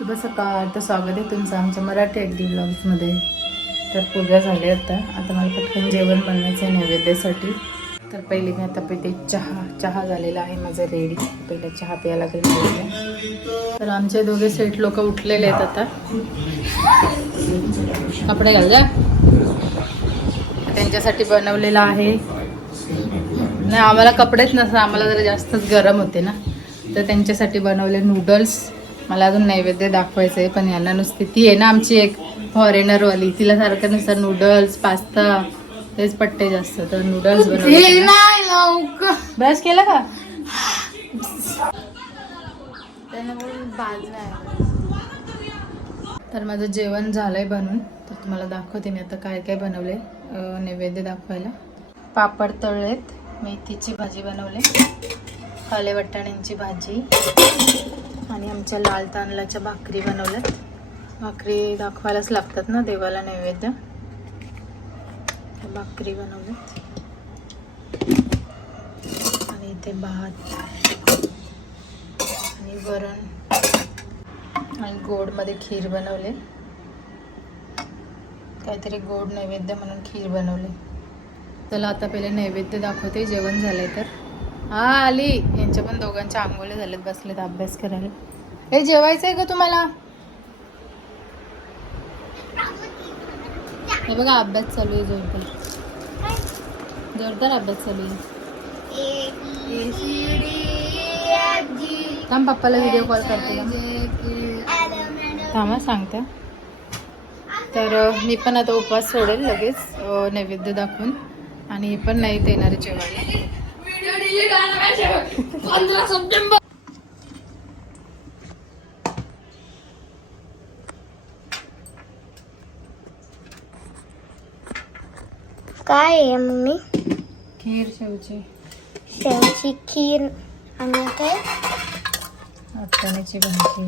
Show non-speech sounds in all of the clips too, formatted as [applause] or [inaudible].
नमस्कार तर स्वागत आहे तुमचं आमच्या मराठी अगदी ब्लॉग्समध्ये तर पूजा झाली आता. आता मला पटकन जेवण बनवायचं आहे नैवेद्यासाठी. तर पहिले मी आता पिते चहा. चहा झालेला आहे माझं रेडी पहिला चहा प्यायला लागेल तर आमचे दोघे सेट लोक उठलेले आहेत आता. कपडे घाल जा. त्यांच्यासाठी बनवलेलं आहे. नाही आम्हाला कपडेच नसतात. आम्हाला जरा जास्तच गरम होते ना. तर त्यांच्यासाठी बनवले नूडल्स मला अजून नैवेद्य दाखवायचं आहे पण यांना नुसती ती आहे ना आमची एक फॉरेनरवाली तिला सारखं नुसतं नूडल्स पास्ता तेच पट्टे जास्त. तर नूडल्स बनवले. ब्रश केला का? तर माझं जेवण झालंय बनून. तर तुम्हाला दाखवते मी आता काय काय बनवले नैवेद्य दाखवायला. पापड तळलेत. मेथीची भाजी बनवले. काले वाटाण्यांची भाजी. आणि आमच्या लाल तांदळाच्या भाकरी बनवल्यात. भाकरी दाखवायलाच लागतात ना देवाला नैवेद्य. भाकरी बनवल्यात. आणि इथे भात आणि वरण आणि गोडमध्ये खीर बनवले. काहीतरी गोड नैवेद्य म्हणून खीर बनवले. चला आता पहिले नैवेद्य दाखवते जेवण झालंय तर. हा आली! यांच्या पण दोघांच्या आंघोळ्या झाल्यात बसलेत अभ्यास करायला. हे जेवायचं आहे का तुम्हाला? हे बघा अभ्यास चालू आहे जोरदार. जोरदार अभ्यास चालू आहे. थांब पप्पाला व्हिडिओ कॉल करते थांबा सांगते. तर मी पण आता उपवास सोडेल लगेच नैवेद्य दाखवून. आणि हे पण नाही येणार जेवायला. काय आहे मम्मी? खीर शेवची. शेवची खीर आणि काय? वाटाण्याची भाजी.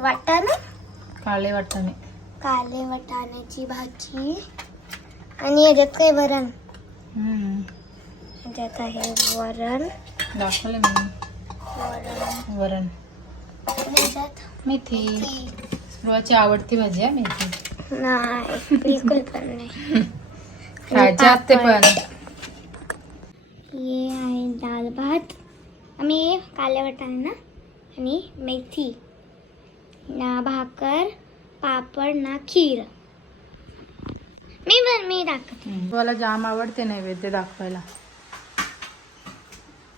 वाटाणा? काळे वाटाणे. काले वाटाण्याची भाजी. आणि याच्यात काय वरण? हम्म. याच्यात आहे वरण. दाखवले मी वरण. मेथी. स्पृहाची आवडती भाजी आहे मेथी. नाही बिलकुल पण नाही. [laughs] खायची असते पण. हे आहे डाळ भात. आम्ही काले वाटाणे ना? आणि मेथी. ना भाकर पापड ना खीर. मी पण मी टाकत मला जाम आवडते नैवेद्य दाखवायला.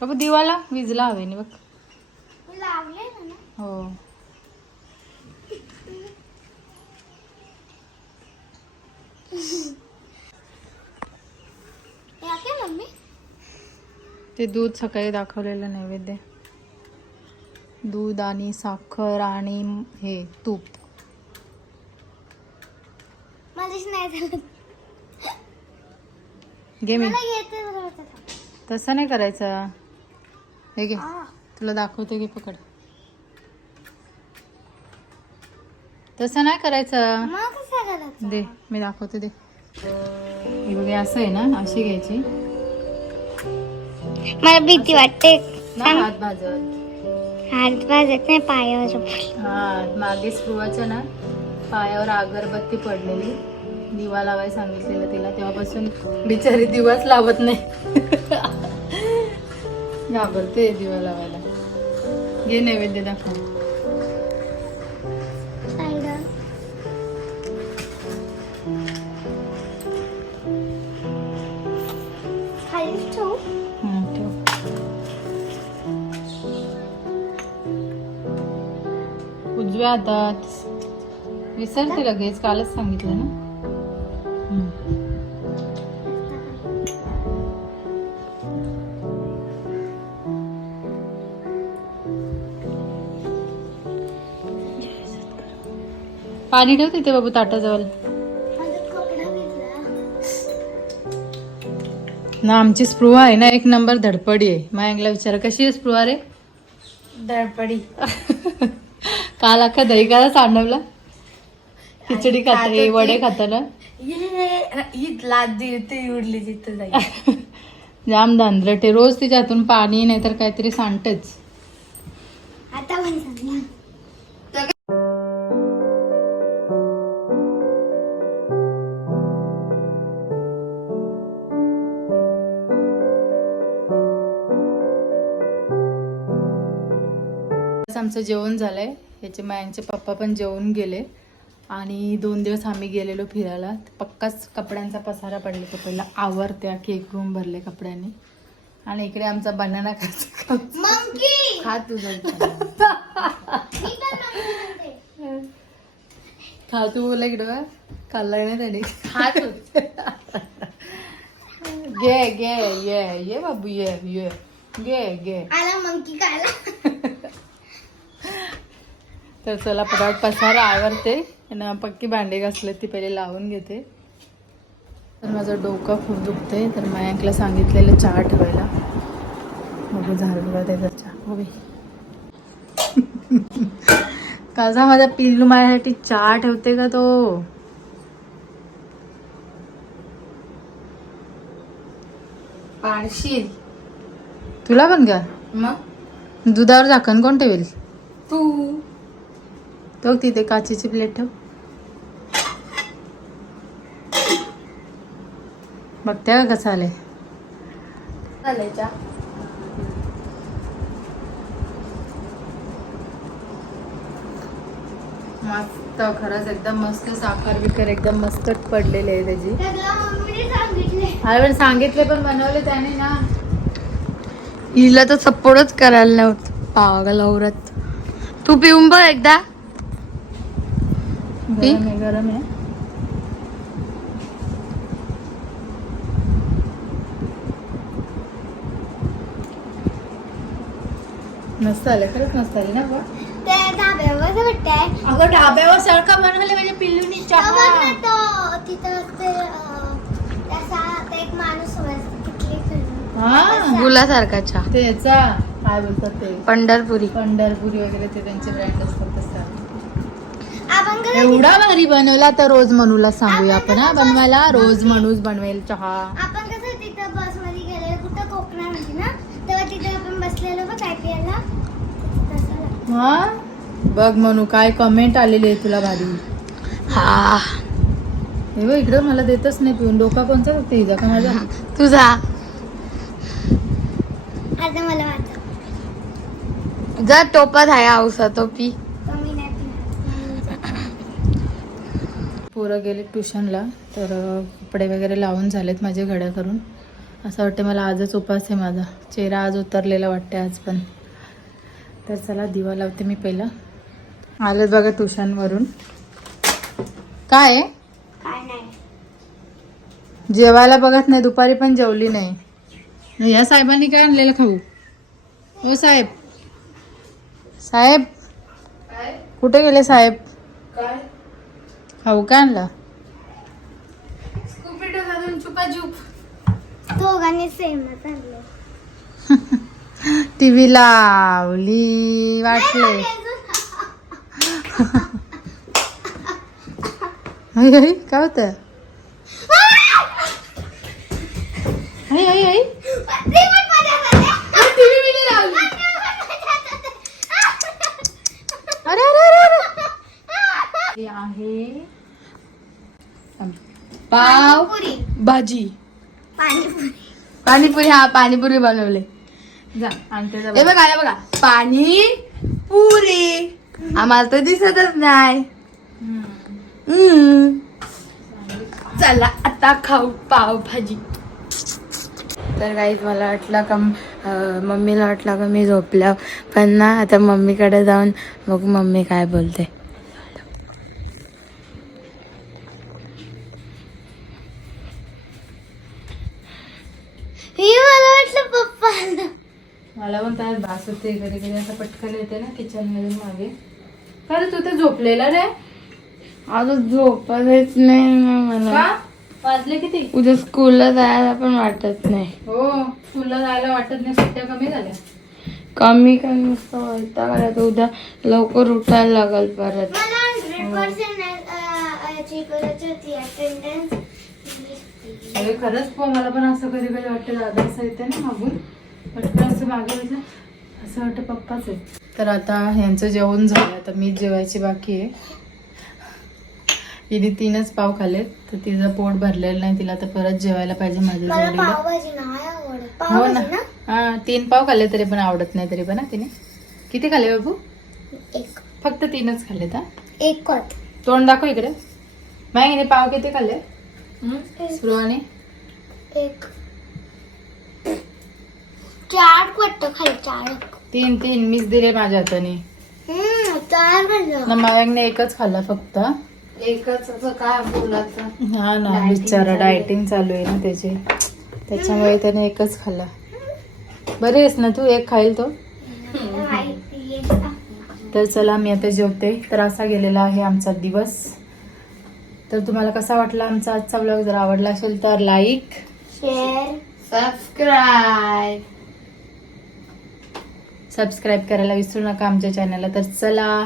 बघ दिवाला विजला हवे बघ. हो. ते दूध सकाळी दाखवलेलं नैवेद्य. दूध आणि साखर आणि हे तूप. नाही घे मी. तसं नाही करायचं. हे घे. तुला दाखवते घे पकड. तसं नाही करायचं. दे मी दाखवते दे. हे बघ असं आहे ना अशी घ्यायची. मला भीती वाटते. हात भाजत. हात वाजत नाही पायावर हा मागे स्पृहाच्या ना पायावर अगरबत्ती पडलेली. दिवा लावाय सांगितलेलं तिला तेव्हापासून बिचारी दिवाच लावत नाही. [laughs] घाबरते दिवा लावायला. घे नैवेद्य दाखव. उजव्या हातात. विसरते लगेच कालच सांगितलं ना? पाणी ठेव तिथे बाबू ताटाजवळ. ना आमची स्पृहा आहे ना एक नंबर धडपडी आहे. मयांकला विचारा कशी आहे स्पृहा रे? दडपडी [laughs] काल अख्खा दही काला सांडवला. खिचडी खाते वडे खाताना. उडली तिथं [laughs] जाम दांद्रटे रोज तिच्या हातून पाणी नाही तर काहीतरी सांडतेच. आता आमचं जेवण झालंय. याचे मायांचे पप्पा पण जेवून गेले. आणि दोन दिवस आम्ही गेलेलो फिरायला. पक्काच कपड्यांचा पसारा पडले तो पहिला. आवरत्या केक रूम भरले कपड्यांनी. आणि इकडे आमचा बनाना खायचा. खा तुझं. खा तू बोला इकडं खाल्लाय ना त्याने. खा तू. घे घे ये ये बाबू ये ये. घे घे. आला मंकी खायला. [laughs] तर चला पटापट पसारा आवरते आणि पक्की भांडे घासले ती पहिले लावून घेते. तर माझं डोकं खूप दुखते तर मयांकला सांगितलेलं चहा ठेवायला. झालं बघा त्याचा चहा. हो बाई. [laughs] कसा माझा पिल्लू माझ्यासाठी चहा ठेवते का तो? पाडशील. तुला पण का? मग? दुधावर झाकण कोण ठेवेल? तू. तो तिथे काचेची प्लेट ठेव. बघते का कसं आलंय. मस्त खरंच एकदम मस्त साखर बिकर एकदम मस्त पडलेले आहे त्याची. मम्मीने सांगितले. अरे पण सांगितले पण बनवले त्याने ना. हिला तर सपोर्टच करायला नव्हतं. पावाला औरत. तू पिऊन बघ एकदा. गरम आहे गरम आहे. मस्त आले खरंच मस्त आले ना गं? ते धाब्यावर वाटतंय. अगं डाब्यावर सारखा बनवले म्हणजे पिल्लूनी चहा. तो ते त्याचा. हा गुलासारखा चहा. ते याचा काय बोलतात ते? पंढरपुरी. पंढरपुरी वगैरे ते त्यांचे ब्रँड असतात तसं. एवढा भारी बनवला तर रोज मनूला सांगूया आपण हा? बनवायला रोज मनूच बनवेल चहा. आपण कसं तिथं बसमध्ये गेलेलो कुठं कोकणामध्ये ना तेव्हा तिथे आपण बसलेलो बघ काय प्यायला. हा? बघ मनू काय कमेंट आलेली आहे तुला भारी. हा. हे बघ इकडं मला देतच नाही पिऊन. डोका कोणता फक्त हिजा का माझा? तुझा. आता मला वाटतं. जर टोपात आहे औसा तो पी कमी नाही पोरं गेले ट्युशनला तर कपडे वगैरे लावून झालेत माझे घड्या करून असं वाटतं मला आजच उपास आहे माझा. चेहरा आज उतरलेला वाटते आज पण. तर चला दिवा लावते मी पहिला. आलेत बघा ट्युशनवरून. काय आहे? काय नाही. जेवायला बघत नाही दुपारी पण जेवली नाही. या साहेबांनी काय आणलेलं खाऊ? हो साहेब. साहेब? कुठे गेले साहेब? खाऊ काय आणला? दोघांनी सेमच आणले टीव्ही लावली वाटले. आई आई काय होत आई आई आई. अरे अरे अरे अरे हे आहे पाव भाजी. पाणीपुरी. पाणीपुरी हा पाणीपुरी बनवले. जा हे बघा. हे बघा. पाणी पुरी आम्हाला तर दिसतच नाही. हम्म. चला आता खाऊ पाव भाजी. तर काहीच मला वाटलं का अं, मम्मीला वाटलं का मी झोपल्या पण ना आता मम्मीकडे जाऊन मग मम्मी काय बोलते. होते कधी कधी असं पटकन येते ना किचन मधून मागे. काय रे, तू ते झोपलेला रे. आता झोपतच नाही ना मला का? वाजले किती? उद्या स्कूलला जायला पण वाटत नाही. हो तुला जायला वाटत नाही सुट्ट्या कमी झाल्या. कमी कमी नुसतं वैताग आला. तर उद्या लवकर उठायला लागल परत. मला हंड्रेड पर्सेंट याची गरज होती. अटेंडन्स अरे खरंच पण मला पण असं कधी कधी वाटतं दादा असं येते ना मागून. पटकन असं मागे असं वाटतं पप्पाच आहे. तर आता ह्यांचं जेवण झालं आता मीच जेवायची बाकी आहे. हिने तीनच पाव खाल्लेत तर तिचं पोट भरलेलं नाही तिला आता परत जेवायला पाहिजे माझ्या हो ना. हा तीन पाव खाल्ले तरी पण आवडत नाही तरी पण तिने. किती खाल्ले बाबू? एक. फक्त तीनच खाल्लेत हा? एक कट. तोंड दाखव इकडे. मॅगीने पाव किती खाल्ले? सुरुवाने. एक. चार कट खाली चार तीन तीन मीच दिले माझ्या हाताने हम्म, चार खाल्लं ना मयांगने एकच खाल्ला फक्त. एकच असं काय बोलायचं हा ना Dieting बिचारा चालू. डायटिंग चालू आहे ना त्याची. त्याच्यामुळे त्याने एकच खाल्ला. बरी आहेस ना तू? एक खाईल तो? माहिती तर चला मी आता जेवते. तर असा गेलेला आहे आमचा दिवस. तर तुम्हाला कसा वाटला आमचा आजचा ब्लॉग जर आवडला असेल तर लाईक शेअर सबस्क्राईब सबस्क्राईब करायला विसरू नका आमच्या चॅनलला तर चला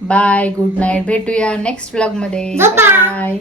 बाय गुड नाईट भेटूया नेक्स्ट ब्लॉगमध्ये. बाय